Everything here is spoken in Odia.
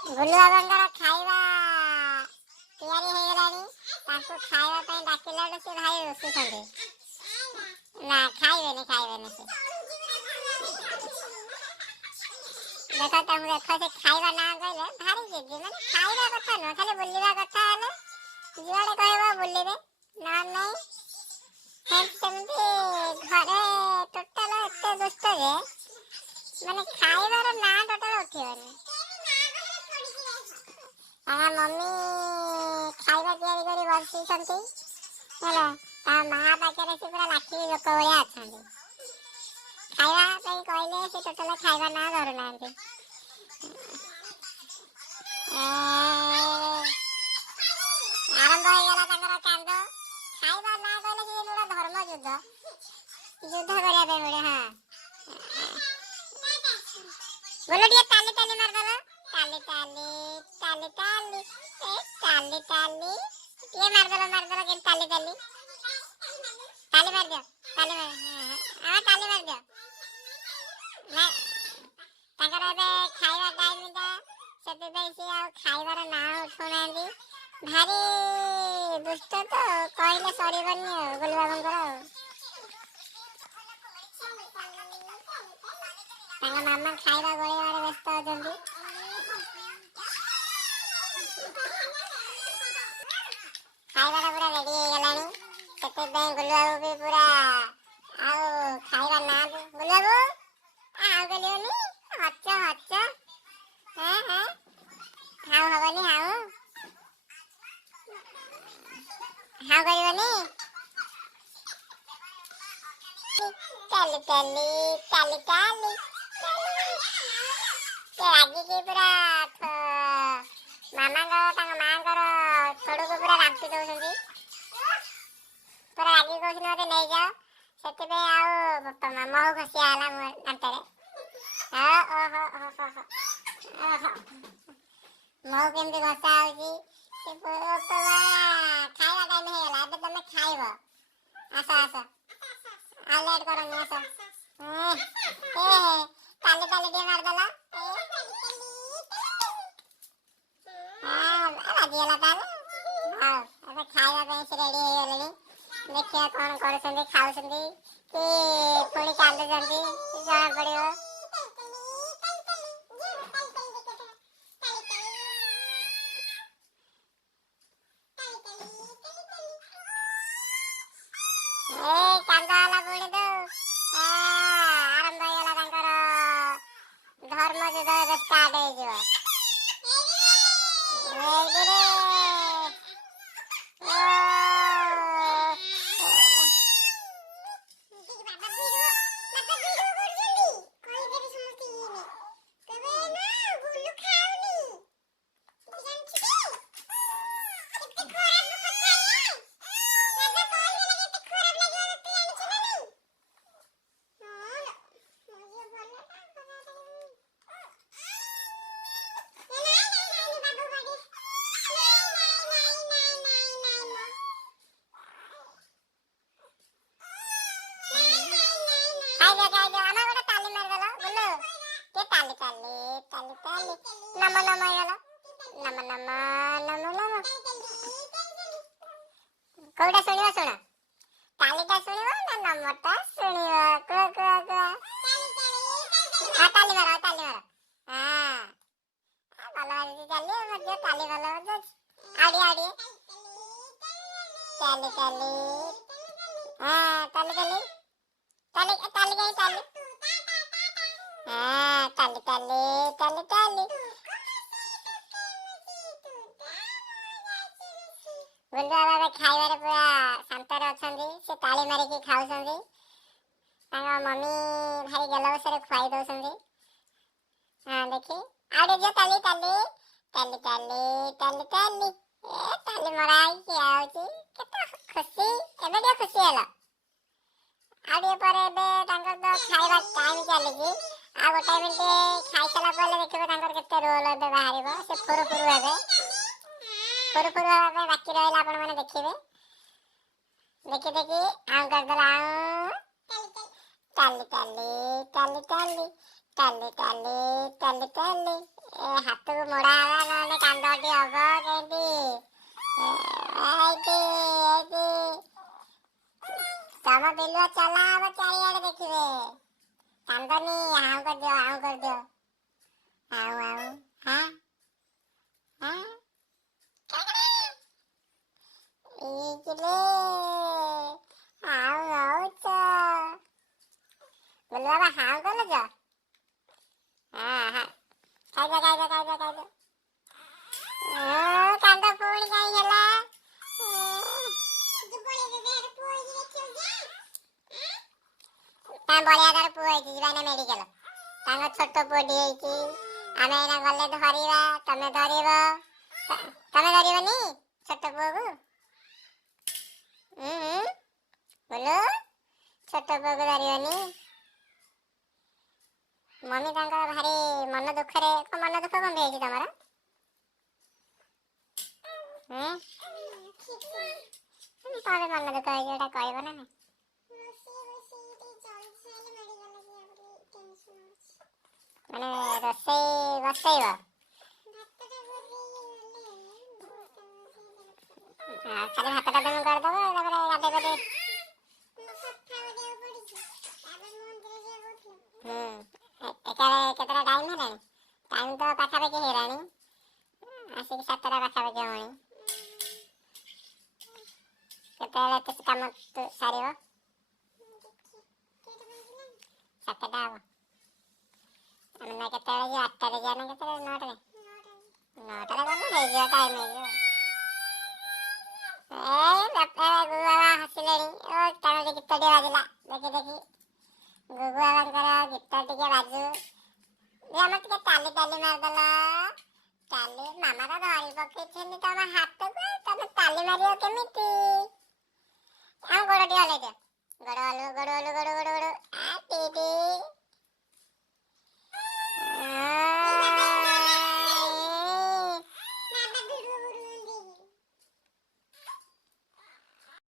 ଗୁଲୁ ବାବାଙ୍କର ଖାଇବା ତିଆରି ହେଇଗଲାଣି। ତାଙ୍କୁ ଖାଇବା ପାଇଁ ଡାକିଲାଠୁ ସେ ଭାଇ ରୁଷୁଛନ୍ତି। ନା ଖାଇବେନି ସେ। ଦେଖ ତମକୁ ଦେଖ ସେ ଖାଇବା ନା କହିଲେ ଭାରି ଜିଦି। ମାନେ ଖାଇବା କଥା ନୁହଁ, ଖାଲି ବୁଲିବା କଥା ହେଲେ ଯୁଆଡ଼େ କହିବ ବୁଲିବେ, ନହେଲେ ନାହିଁ ସେମିତି ଘରେ ଟୋଟାଲ ଏତେ ଦୁଷ୍ଟ ଯେ ମାନେ ଖାଇବାର ନାଁ ଟୋଟାଲ ଉଠିବନି। ମମି ଖାଇବା ତିଆରି କରି ବସିଛନ୍ତି ହେଲା। ତା ମା ପାଖରେ ସେ ପୁରା ଲାଖିକି ଲୋକ ଭଳିଆ ଅଛନ୍ତି। ଖାଇବା ପାଇଁ କହିଲେ ସେ ଟୋଟାଲ ଖାଇବା ନାଁ ଧରୁନାହାନ୍ତି। ଆରମ୍ଭ ହେଇଗଲା ତାଙ୍କର କାଣ୍ଡ। ଖାଇବା ନାଁ କହିଲେ ସେ ଗୋଟେ ଧର୍ମ ଯୁଦ୍ଧ କରିବା ପାଇଁ ପଡେ। ହଁ ବୋଲ ଟିକେ ତାଲି ତାଲି ମାରିଦେଲ। ତାଲି ତାଲି ତାଲି ତାଲି ତାଲି ତାଲି ଟିକେ ମାରିଦେଲ କେମିତି ତାଲି ତାଲି ତାଲି ମାରିଦିଅ। ତାଲି ମାରିଦିଅ। ତାଙ୍କର ଏବେ ଖାଇବା ଟାଇମଟା, ସେଥିପାଇଁ ସେ ଆଉ ଖାଇବାର ନାଁ ଉଠୁନାହାନ୍ତି। ଭାରି ଦୁଷ୍ଟ ତ କହିଲେ ସରିବନି ଆଉ ଗୁଲୁ ବାବୁଙ୍କର। ତାଙ୍କ ମାମା ଖାଇବା ଗୋଳେଇବାରେ ବ୍ୟସ୍ତ ଅଛନ୍ତି। ଖାଇବାଟା ପୁରା ରେଡି ହେଇଗଲାଣି, ସେଥିପାଇଁ ଗୁଲୁ ବାବୁ ବି ପୁରା ଆଉ ଖାଇବା ନା ଗୁଲୁ ବାବୁ ଆଉ ଗଲିବନି ହଚ ହାଉ ହବନି ହାଉ କରିବନି। ତାଲି ତାଲି ତାଲି ତାଲି ସେ ରାଗିକି ପୁରା ତାଙ୍କ ମାଙ୍କର ଥୋଡ଼କୁ ପୁରା ରାମ୍ପି ଦଉଛନ୍ତି। ପୁରା ରାଗିକି କହୁଛନ୍ତି ମତେ ନେଇଯାଅ। ସେଥିପାଇଁ ଆଉ ମହୁ ଖସିଆ ହେଲା ମୋ ଦାନ୍ତରେ। ମହୁ କେମିତି ଘଷା ହଉଛି। ସେ ଖାଇବା ଟାଇମ ହେଇଗଲା, ଏବେ ତମେ ଖାଇବ। ଆସ ଆଉ ଲେଟ୍ କରନି, ଆସ। ତାଲି ଟିକେ ମାରିଦେଲ। ବାଜିଗଲା ତାହେଲେ। ହଉ ଏବେ ଖାଇବା ପାଇଁ ସେ ରେଡି ହେଇଗଲେଣି। ଦେଖିବା କଣ କରୁଛନ୍ତି, ଖାଉଛନ୍ତି କି ପୁଣି କାନ୍ଦୁଛନ୍ତି ଜଣା ପଡିବ। କାନ୍ଦ ହେଲା ପୁଣି ତ ଆରମ୍ଭ ହେଇଗଲା ତାଙ୍କର ଧର୍ମ ଯୁଦ୍ଧ। ଏବେ ଷ୍ଟାର୍ଟ ହେଇଯିବ। କୋଉଟା ଶୁଣିବ ଶୁଣ, ତାଲିଟା ଶୁଣିବ ନା ନମ୍ବରଟା ଶୁଣିବ? କୁହ। ତାଲି ମାର। ଭଲ ବାଜୁଛି ତାଲି, ମଧ୍ୟ ତାଲି ଭଲ ବାଜୁଛି। ଆଉଡିଏ ତାଲି ତାଲି ଗୁଲୁ ବାବା ଖାଇବାରେ ପୁରା ଶାନ୍ତରେ ଅଛନ୍ତି। ସେ ତାଳି ମାରିକି ଖାଉଛନ୍ତି। ତାଙ୍କ ମମି ଭାରି ଗେଲ ବସରେ ଖୁଆଇ ଦଉଛନ୍ତି। ଦେଖି ଆଉ ଟିକେ ତାଲି ମରା ହେଇକି ଖିଆ ହଉଛି। କେତେ ଖୁସି, ଏବେ ଟିକେ ଖୁସି ହେଲ। ଆଉ ଟିକେ ପରେ ଏବେ ତାଙ୍କର ତ ଖାଇବା ଟାଇମ ଚାଲିଛି। ଆଉ ଗୋଟାଏ ମିନିଟ୍ ଖାଇସାରିଲା ପରେ ଦେଖିବ ତାଙ୍କର କେତେ ରୋଲ ଏବେ ବାହାରିବ। ସେ ଫୁରୁ ହେବେ। ଫୁରୁ ହେବା ପାଇଁ ବାକି ରହିଲା, ଆପଣ ମାନେ ଦେଖିବେ। ଦେଖି ଆଉ କରିଦେଲା। ତାଲି ଏ ହାତକୁ ମୋଡ଼ା ହେଲା ନହେଲେ କାନ୍ଦଟି ହବ କେମିତି? ଏଇଠି ଏଇଠି ତମ ବିଲୁଆ ଚଲା ହବ ଚାରିଆଡେ ଦେଖିବେ। କାନ୍ଦନି ହାଉ କରିଦିଅ ହାଉ କରିଦିଅ ହାଉ ହାଉ ହାଁ ହାଁ ଇକିଲେ ହାଉ ହଉଛ ବିଲୁଆ ବା ହାଉ କଲୁଛ। ହଁ ହଁ ଖାଇଦିଅ ଖାଇଦିଅ ଖାଇଦିଅ ଖାଇଦିଅ। କାନ୍ଦ ପୁଣି କାହିଁ ହେଲା? ତା ବଳିଆ ତାର ପୁଅ ହେଇଛି ଯିବା ଏଇନା ମେଡିକାଲ। ତାଙ୍କ ଛୋଟ ପୁଅଟି ହେଇଛି। ଆମେ ଏଇନା ଗଲେ ଧରିବା। ତମେ ଧରିବ। ତମେ ଧରିବନି ଛୋଟ ପୁଅକୁ? ବୋଲୋ ଛୋଟ ପୁଅକୁ ଧରିବନି? ମମି ତାଙ୍କର ଭାରି ମନ ଦୁଃଖରେ। ମନ ଦୁଃଖ କଣ ହେଇଛି ତମର? ତମେ ମନ ଦୁଃଖ ହେଇଛି ଗୋଟା କହିବ ନା? ମାନେ ରୋଷେଇ ବସେଇବ? ଖାଲି ଭାତଟା ତମେ କରିଦବ ତାପରେ ଗାଧେଇ ପାଧେଇ। ଏକାବେଳେ କେତେଟା ଟାଇମ୍ ହେଲାଣି? ଟାଇମ୍ ତ ପାଖାପାଖି ହେଲାଣି। ଆସିକି 7ଟା ପାଖାପାଖି ହବଣି। କେତେବେଳେ ଏତେ କାମ ସାରିବ? 7ଟା ହବ। ଆମେ ନା କେତେବେଳେ ଯିବା? 8ଟାରେ ଯିବା ନା କେତେବେଳେ? 9ଟାରେ? 9ଟାରେ ଗଲେ ହେଇଯିବ ଟାଇମ୍ ହେଇଯିବ। ବାପା ଗୁଗୁ ବାବା ହସିଲେଣି। ତାଙ୍କ ଗୀତଟି ବାଜିଲା ଦେଖି ଦେଖି। ଗୁଗୁ ବାବାଙ୍କର ଗୀତ ଟିକେ ବାଜୁ। ଆମର ଟିକେ ତାଲି ତାଲି ମାରିଦେଲ। ତାଲି ମାମା ତ ଧରି ପକେଇଛନ୍ତି ତମ ହାତକୁ। ତମେ ତାଲି ମାରିବ କେମିତି? ଆମ ଗୋଡ଼ ଟିକେ ହଲେଇ ଦିଅ। ଗୋଡ଼ ହଲୁ ଗୋଡ଼ ହଲୁ ଗୋଡ଼ ଗୋଡ଼ ଗୋଡ଼। ଟି ଟି